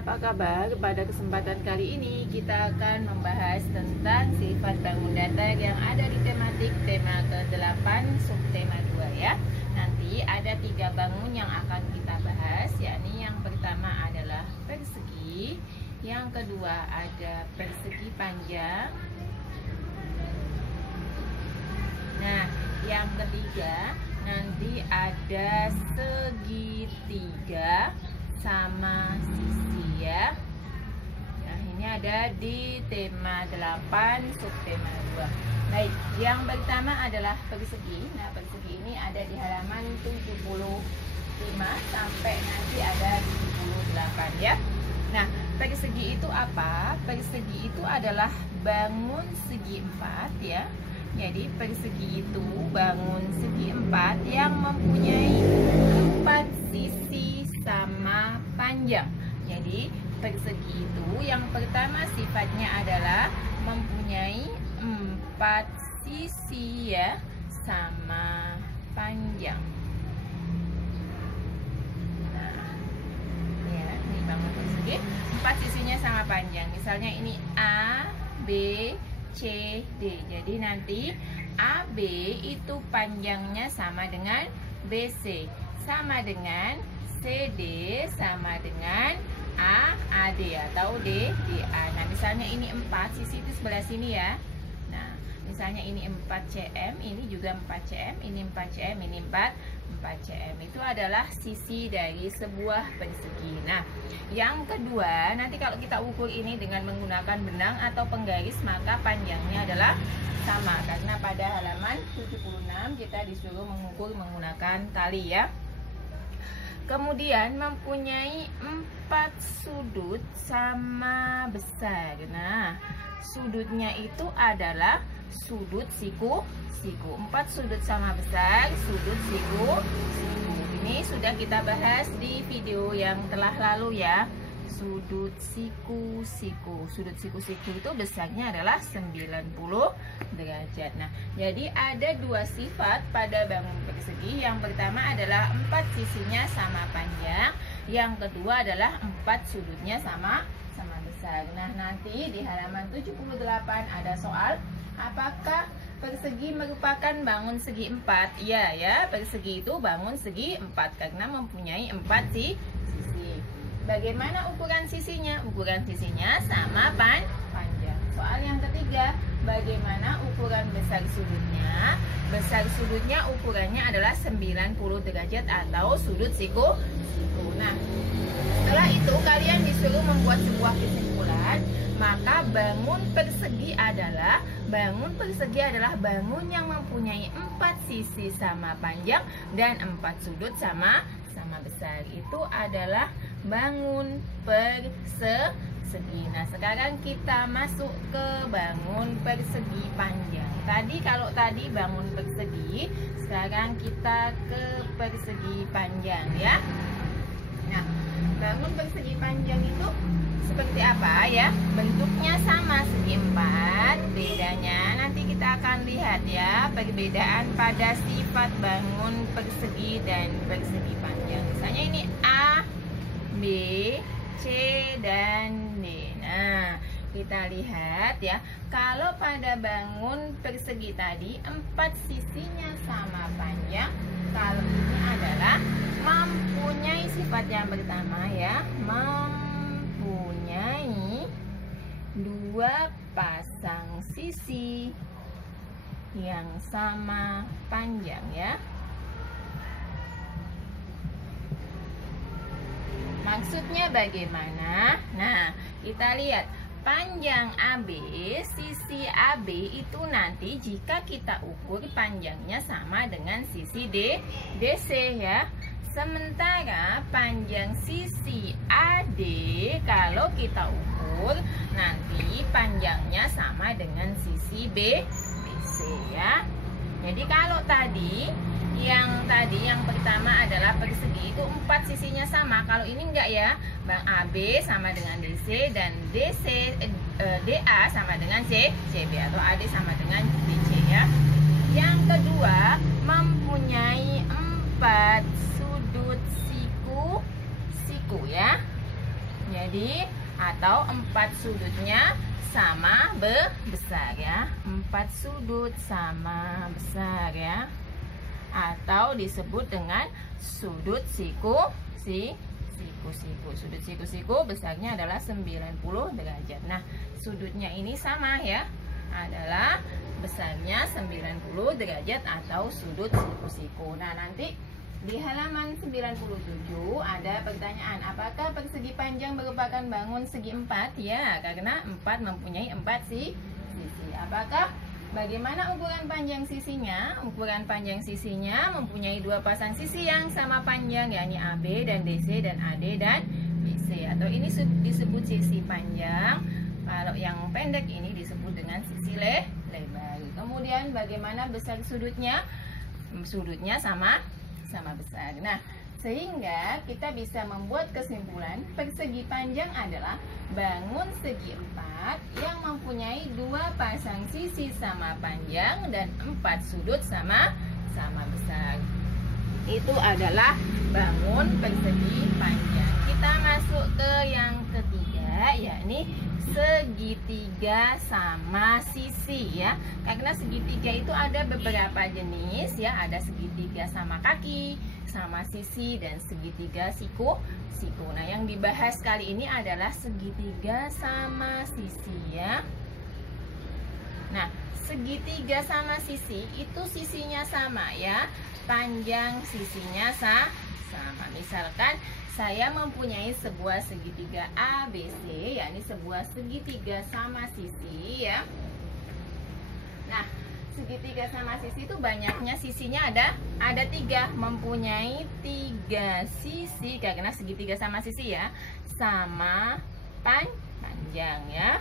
apa kabar? Pada kesempatan kali ini kita akan membahas tentang sifat bangun datar yang ada di tematik tema ke-8 subtema 2 ya. Nanti ada 3 bangun yang akan kita bahas, yakni yang pertama adalah persegi, yang kedua ada persegi panjang. Nah, yang ketiga nanti ada segitiga sama sisi ya. Nah, ini ada di tema 8 subtema 2. Baik, yang pertama adalah persegi. Nah, persegi ini ada di halaman 75 sampai nanti ada di 78 ya. Nah, persegi itu apa? Persegi itu adalah bangun segi 4 ya. Jadi persegi itu bangun segi 4 yang mempunyai 4 sisi sama panjang. Jadi persegi itu yang pertama sifatnya adalah mempunyai 4 sisi ya, sama panjang. Nah, ya, ini bangun persegi 4 sisinya sama panjang. Misalnya ini A, B, C, D. Jadi nanti AB itu panjangnya sama dengan BC, sama dengan CD, sama dengan AD atau DA. Nah, misalnya ini 4 sisi itu sebelah sini ya. Nah, misalnya ini 4 cm, ini juga 4 cm, ini 4 cm, ini 4 cm. Itu adalah sisi dari sebuah persegi. Nah, yang kedua, nanti kalau kita ukur ini dengan menggunakan benang atau penggaris, maka panjangnya adalah sama. Karena pada halaman 76 kita disuruh mengukur menggunakan tali ya. Kemudian mempunyai 4 sudut sama besar. Nah, sudutnya itu adalah sudut siku. 4 sudut sama besar, sudut siku. Ini sudah kita bahas di video yang telah lalu ya. Sudut siku. Sudut siku itu besarnya adalah 90 derajat. Nah, jadi ada 2 sifat pada bangun persegi. Yang pertama adalah 4 sisinya sama panjang. Yang kedua adalah 4 sudutnya sama besar. Nah, nanti di halaman 78 ada soal, apakah persegi merupakan bangun segi 4? Iya ya, persegi itu bangun segi 4 karena mempunyai 4 sisi. Bagaimana ukuran sisinya? Ukuran sisinya sama panjang. Soal yang ketiga, bagaimana ukuran besar sudutnya? Besar sudutnya ukurannya adalah 90 derajat atau sudut siku. Nah, setelah itu kalian disuruh membuat sebuah kesimpulan. Maka bangun persegi adalah bangun yang mempunyai 4 sisi sama panjang dan 4 sudut sama besar. Itu adalah bangun persegi. Nah, sekarang kita masuk ke bangun persegi panjang. Kalau tadi bangun persegi, sekarang kita ke persegi panjang ya. Nah, bangun persegi panjang itu seperti apa ya? Bentuknya sama segi 4. Bedanya nanti kita akan lihat ya, perbedaan pada sifat bangun persegi dan persegi panjang. Misalnya ini A, B, C, dan D. Nah, kita lihat ya, kalau pada bangun persegi tadi 4 sisinya sama panjang, kalau ini adalah mempunyai sifat yang pertama ya, mempunyai 2 pasang sisi yang sama panjang ya. Maksudnya bagaimana? Nah, kita lihat panjang AB, sisi AB itu nanti jika kita ukur panjangnya sama dengan sisi DC ya. Sementara panjang sisi AD kalau kita ukur nanti panjangnya sama dengan sisi BC ya. Jadi kalau yang pertama adalah persegi itu 4 sisinya sama. Kalau ini enggak ya, Bang AB sama dengan DC dan DA sama dengan CB atau AD sama dengan DC ya. Yang kedua mempunyai 4 sudut siku ya. Jadi atau 4 sudutnya sama besar ya. 4 sudut sama besar ya. Atau disebut dengan sudut siku-siku. Sudut siku-siku besarnya adalah 90 derajat. Nah, sudutnya ini sama ya. Adalah besarnya 90 derajat atau sudut siku-siku. Nah, nanti di halaman 97 ada pertanyaan, apakah persegi panjang merupakan bangun segi 4? Ya, karena 4 mempunyai 4 sisi. Bagaimana ukuran panjang sisinya? Ukuran panjang sisinya mempunyai 2 pasang sisi yang sama panjang, yakni AB dan DC dan AD dan BC. Atau ini disebut sisi panjang. Kalau yang pendek ini disebut dengan sisi lebar. Kemudian bagaimana besar sudutnya? Sudutnya sama besar. Nah, sehingga kita bisa membuat kesimpulan persegi panjang adalah bangun segi 4 yang mempunyai 2 pasang sisi sama panjang dan 4 sudut sama besar. Itu adalah bangun persegi panjang. Kita masuk ke yang ketiga, yakni segitiga sama sisi ya. Karena segitiga itu ada beberapa jenis ya, ada segitiga sama kaki, sama sisi, dan segitiga siku. Nah, yang dibahas kali ini adalah segitiga sama sisi ya. Nah, segitiga sama sisi itu sisinya sama ya. Panjang sisinya sama. Misalkan saya mempunyai sebuah segitiga ABC, yakni sebuah segitiga sama sisi ya. Nah, segitiga sama sisi itu banyaknya sisinya ada 3, mempunyai 3 sisi karena segitiga sama sisi ya, sama panjang ya.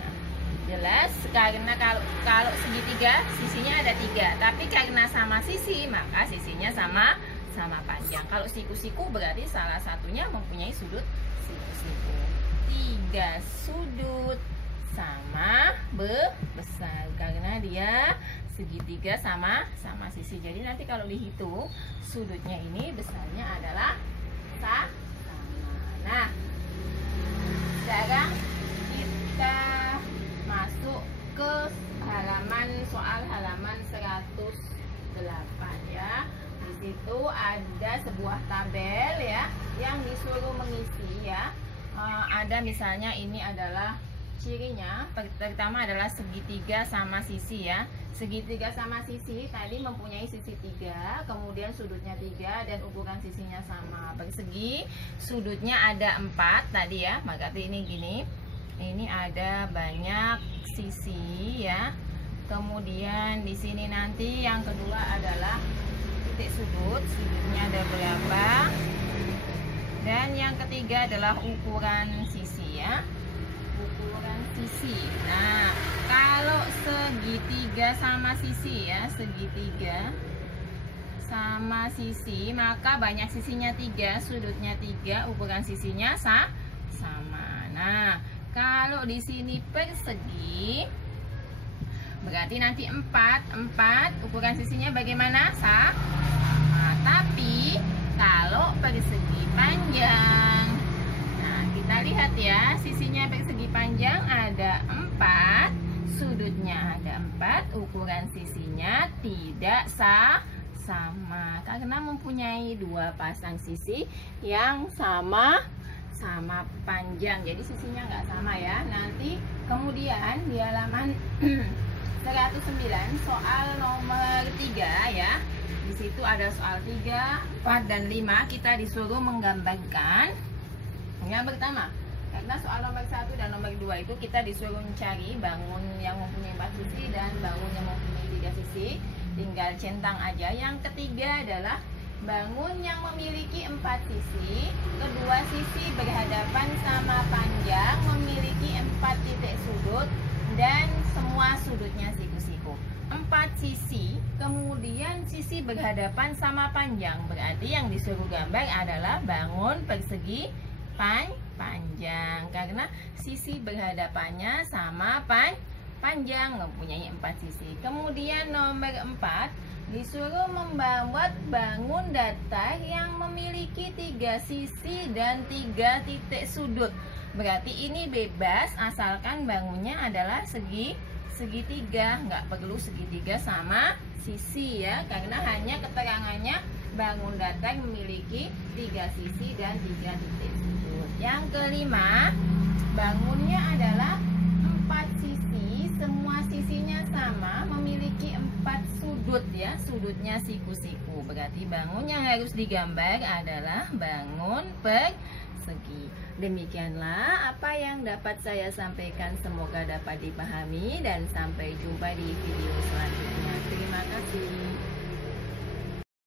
Nah, jelas karena kalau segitiga sisinya ada 3, tapi karena sama sisi maka sisinya sama panjang. Kalau siku-siku berarti salah satunya mempunyai sudut siku-siku. 3 sudut sama besar karena dia segitiga sama sisi. Jadi nanti kalau dihitung sudutnya ini besarnya adalah sama. Nah, sekarang kita masuk ke soal halaman 108 ya. Di situ ada sebuah tabel ya yang disuruh mengisi ya. Ada misalnya ini adalah cirinya. Pertama adalah segitiga sama sisi ya. Segitiga sama sisi tadi mempunyai sisi 3, kemudian sudutnya 3 dan ukuran sisinya sama. Persegi sudutnya ada 4 tadi ya. Maka ini gini. Ini ada banyak sisi ya. Kemudian di sini nanti yang kedua adalah titik sudut. Sudutnya ada berapa? Dan yang ketiga adalah ukuran sisi ya. Ukuran sisi. Nah, kalau segitiga sama sisi ya, segitiga sama sisi, maka banyak sisinya 3, sudutnya 3, ukuran sisinya sama. Nah, kalau di sini persegi berarti nanti 4, ukuran sisinya bagaimana? Sama. Tapi kalau persegi panjang, nah kita lihat ya, sisinya persegi panjang ada 4, sudutnya ada 4, ukuran sisinya tidak sama karena mempunyai 2 pasang sisi yang sama panjang. Jadi sisinya nggak sama ya. Nanti kemudian di halaman 109 soal nomor 3 ya. Di situ ada soal 3, 4 dan 5. Kita disuruh menggambarkan. Yang pertama, karena soal nomor 1 dan nomor 2 itu kita disuruh mencari bangun yang mempunyai 4 sisi dan bangun yang mempunyai 3 sisi. Tinggal centang aja. Yang ketiga adalah bangun yang memiliki 4 sisi, kedua sisi berhadapan sama panjang, memiliki 4 titik sudut dan semua sudutnya siku-siku. 4 sisi, kemudian sisi berhadapan sama panjang. Berarti yang disuruh gambar adalah bangun persegi panjang karena sisi berhadapannya sama panjang, mempunyai 4 sisi. Kemudian nomor 4, Disuruh membuat bangun datar yang memiliki 3 sisi dan 3 titik sudut. Berarti ini bebas asalkan bangunnya adalah segitiga, nggak perlu segitiga sama sisi ya, karena hanya keterangannya bangun datar memiliki 3 sisi dan 3 titik sudut. Yang kelima, bangunnya adalah 4 sisi, semua sisinya sama, memiliki 4 sudut ya, sudutnya siku-siku. Berarti bangun yang harus digambar adalah bangun persegi. Demikianlah apa yang dapat saya sampaikan, semoga dapat dipahami dan sampai jumpa di video selanjutnya. Terima kasih.